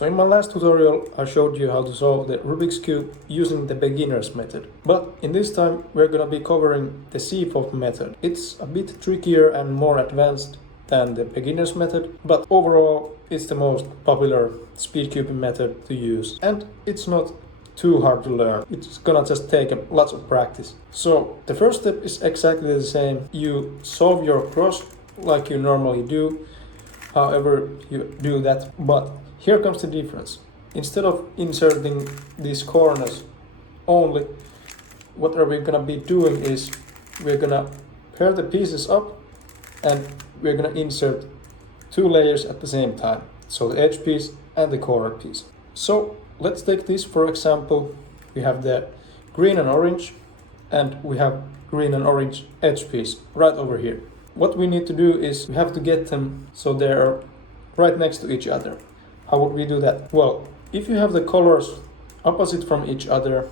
So in my last tutorial I showed you how to solve the Rubik's Cube using the beginner's method. But in this time we're gonna be covering the CFOP method. It's a bit trickier and more advanced than the beginner's method, but overall it's the most popular speed cubing method to use. And it's not too hard to learn. It's gonna just take lots of practice. So the first step is exactly the same. You solve your cross like you normally do, however you do that, but here comes the difference. Instead of inserting these corners only, what are we gonna be doing is we're gonna pair the pieces up and we're gonna insert two layers at the same time. So the edge piece and the corner piece. So let's take this for example. We have the green and orange and we have green and orange edge piece right over here. What we need to do is we have to get them so they are right next to each other. How would we do that? Well, if you have the colors opposite from each other,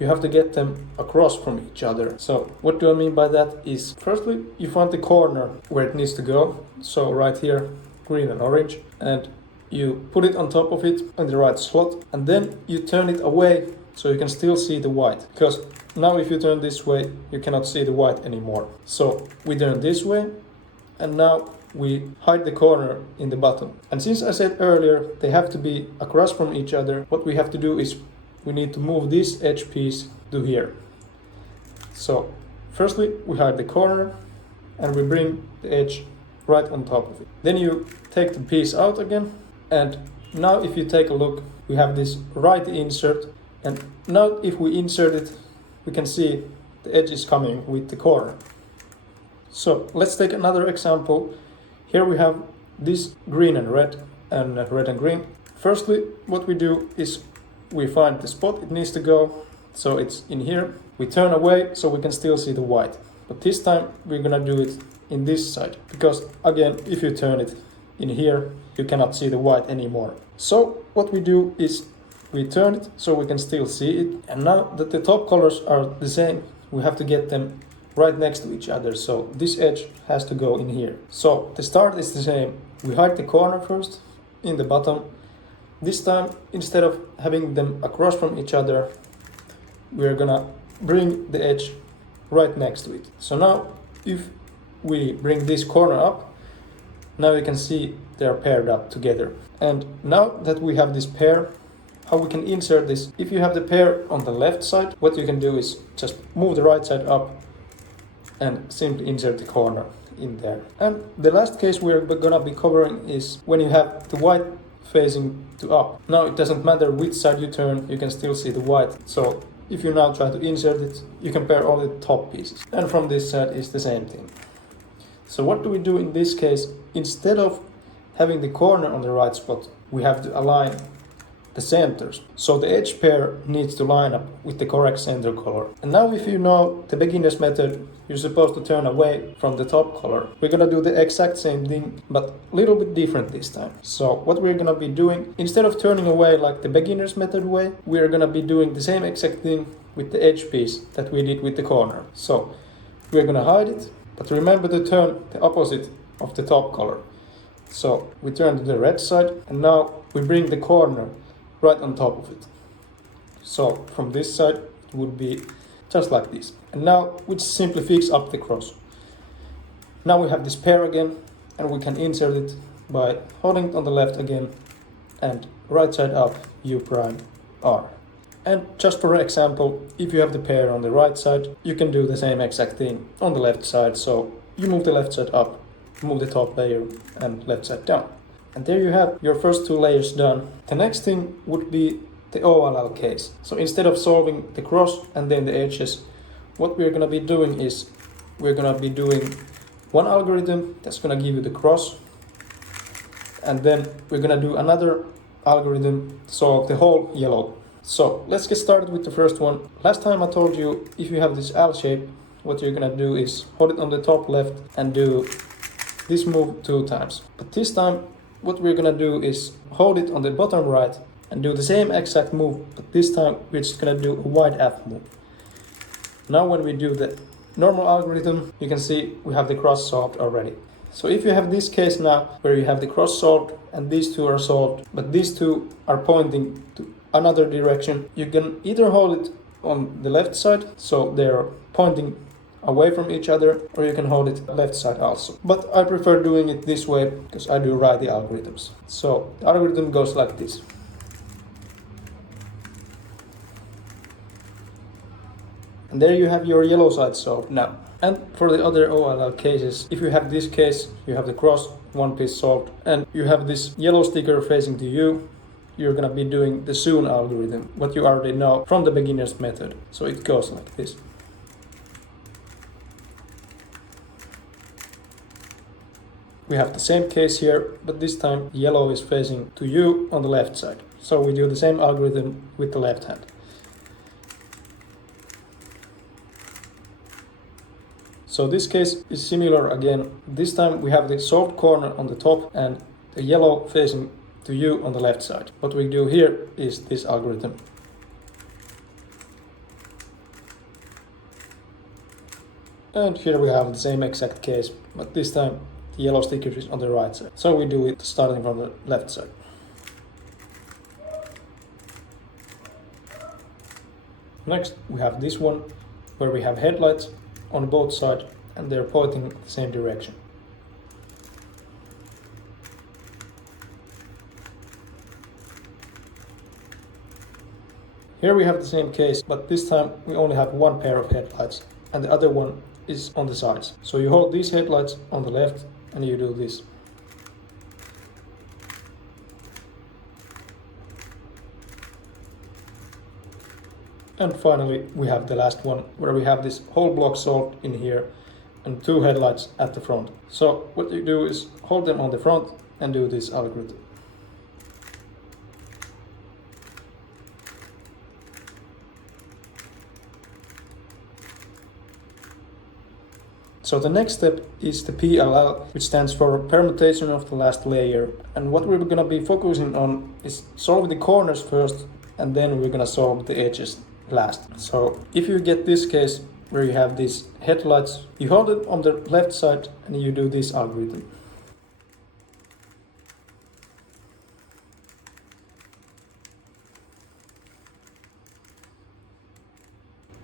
you have to get them across from each other. So what do I mean by that is, firstly, you find the corner where it needs to go. So right here, green and orange, and you put it on top of it in the right slot, and then you turn it away so you can still see the white. Because now if you turn this way, you cannot see the white anymore. So we turn this way, and now we hide the corner in the bottom. And since I said earlier they have to be across from each other, what we have to do is we need to move this edge piece to here. So firstly we hide the corner and we bring the edge right on top of it. Then you take the piece out again, and now if you take a look, we have this right insert, and now if we insert it, we can see the edge is coming with the corner. So let's take another example. Here we have this green and red and green. Firstly, what we do is we find the spot it needs to go, so it's in here. We turn away so we can still see the white. But this time we're gonna do it in this side, because again, if you turn it in here, you cannot see the white anymore. So what we do is we turn it so we can still see it. And now that the top colors are the same, we have to get them right next to each other, so this edge has to go in here. So the start is the same. We hide the corner first in the bottom. This time, instead of having them across from each other, we're gonna bring the edge right next to it. So now if we bring this corner up, now you can see they are paired up together. And now that we have this pair, how we can insert this? If you have the pair on the left side, what you can do is just move the right side up and simply insert the corner in there. And the last case we're gonna be covering is when you have the white facing to up. Now it doesn't matter which side you turn, you can still see the white. So if you now try to insert it, you can pair all the top pieces. And from this side is the same thing. So what do we do in this case? Instead of having the corner on the right spot, we have to align the centers. So the edge pair needs to line up with the correct center color. And now if you know the beginner's method, you're supposed to turn away from the top color. We're gonna do the exact same thing, but a little bit different this time. So what we're gonna be doing, instead of turning away like the beginner's method way, we're gonna be doing the same exact thing with the edge piece that we did with the corner. So we're gonna hide it, but remember to turn the opposite of the top color. So we turn to the red side, and now we bring the corner right on top of it. So from this side it would be just like this. And now we just simply fix up the cross. Now we have this pair again, and we can insert it by holding it on the left again and right side up U prime R. And just for example, if you have the pair on the right side, you can do the same exact thing on the left side. So you move the left side up, move the top layer, and left side down. And there you have your first two layers done. The next thing would be the OLL case. So instead of solving the cross and then the edges, what we're gonna be doing is we're gonna be doing one algorithm that's gonna give you the cross, and then we're gonna do another algorithm to solve the whole yellow. So let's get started with the first one. Last time I told you if you have this L shape, what you're gonna do is hold it on the top left and do this move 2 times. But this time what we're gonna do is hold it on the bottom right and do the same exact move, but this time we're just gonna do a wide F move. Now when we do the normal algorithm, you can see we have the cross solved already. So if you have this case now where you have the cross solved and these two are solved, but these two are pointing to another direction, you can either hold it on the left side, so they're pointing away from each other, or you can hold it left side also. But I prefer doing it this way because I do write the algorithms. So the algorithm goes like this. And there you have your yellow side solved now. And for the other OLL cases, if you have this case, you have the cross, one piece solved, and you have this yellow sticker facing to you, you're gonna be doing the soon algorithm, what you already know from the beginner's method. So it goes like this. We have the same case here, but this time yellow is facing to you on the left side. So we do the same algorithm with the left hand. So this case is similar again. This time we have the solved corner on the top and the yellow facing to you on the left side. What we do here is this algorithm. And here we have the same exact case, but this time the yellow sticker is on the right side. So we do it starting from the left side. Next we have this one where we have headlights on both sides and they're pointing the same direction. Here we have the same case, but this time we only have one pair of headlights and the other one is on the sides. So you hold these headlights on the left and you do this. And finally we have the last one where we have this whole block solved in here and two headlights at the front. So what you do is hold them on the front and do this algorithm. So the next step is the PLL, which stands for permutation of the last layer. And what we're going to be focusing on is solve the corners first, and then we're going to solve the edges last. So if you get this case where you have these headlights, you hold it on the left side and you do this algorithm.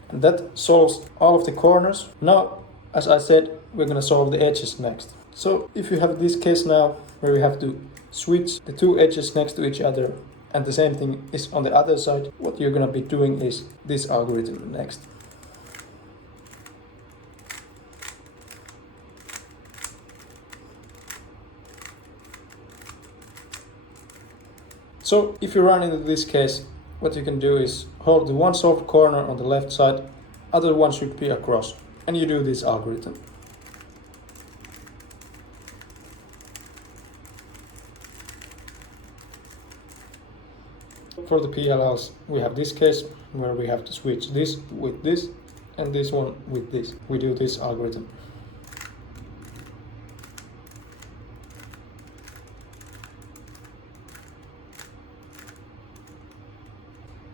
And that solves all of the corners. Now, as I said, we're going to solve the edges next. So if you have this case now where we have to switch the two edges next to each other and the same thing is on the other side, what you're going to be doing is this algorithm next. So if you run into this case, what you can do is hold the one solved corner on the left side, other one should be across, and you do this algorithm. For the PLLs, we have this case where we have to switch this with this and this one with this. We do this algorithm.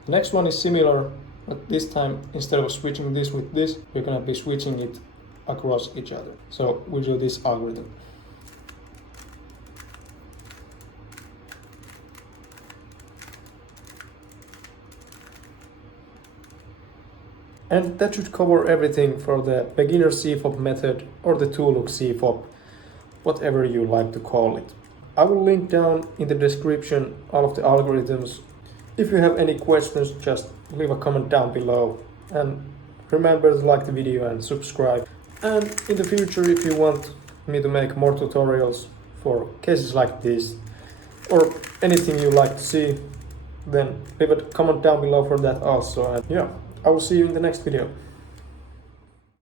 The next one is similar, but this time instead of switching this with this, we're going to be switching it across each other. So we do this algorithm. And that should cover everything for the beginner CFOP method or the two-look CFOP, whatever you like to call it. I will link down in the description all of the algorithms. If you have any questions, just leave a comment down below. And remember to like the video and subscribe. And in the future, if you want me to make more tutorials for cases like this, or anything you like to see, then leave a comment down below for that also. And yeah, I will see you in the next video.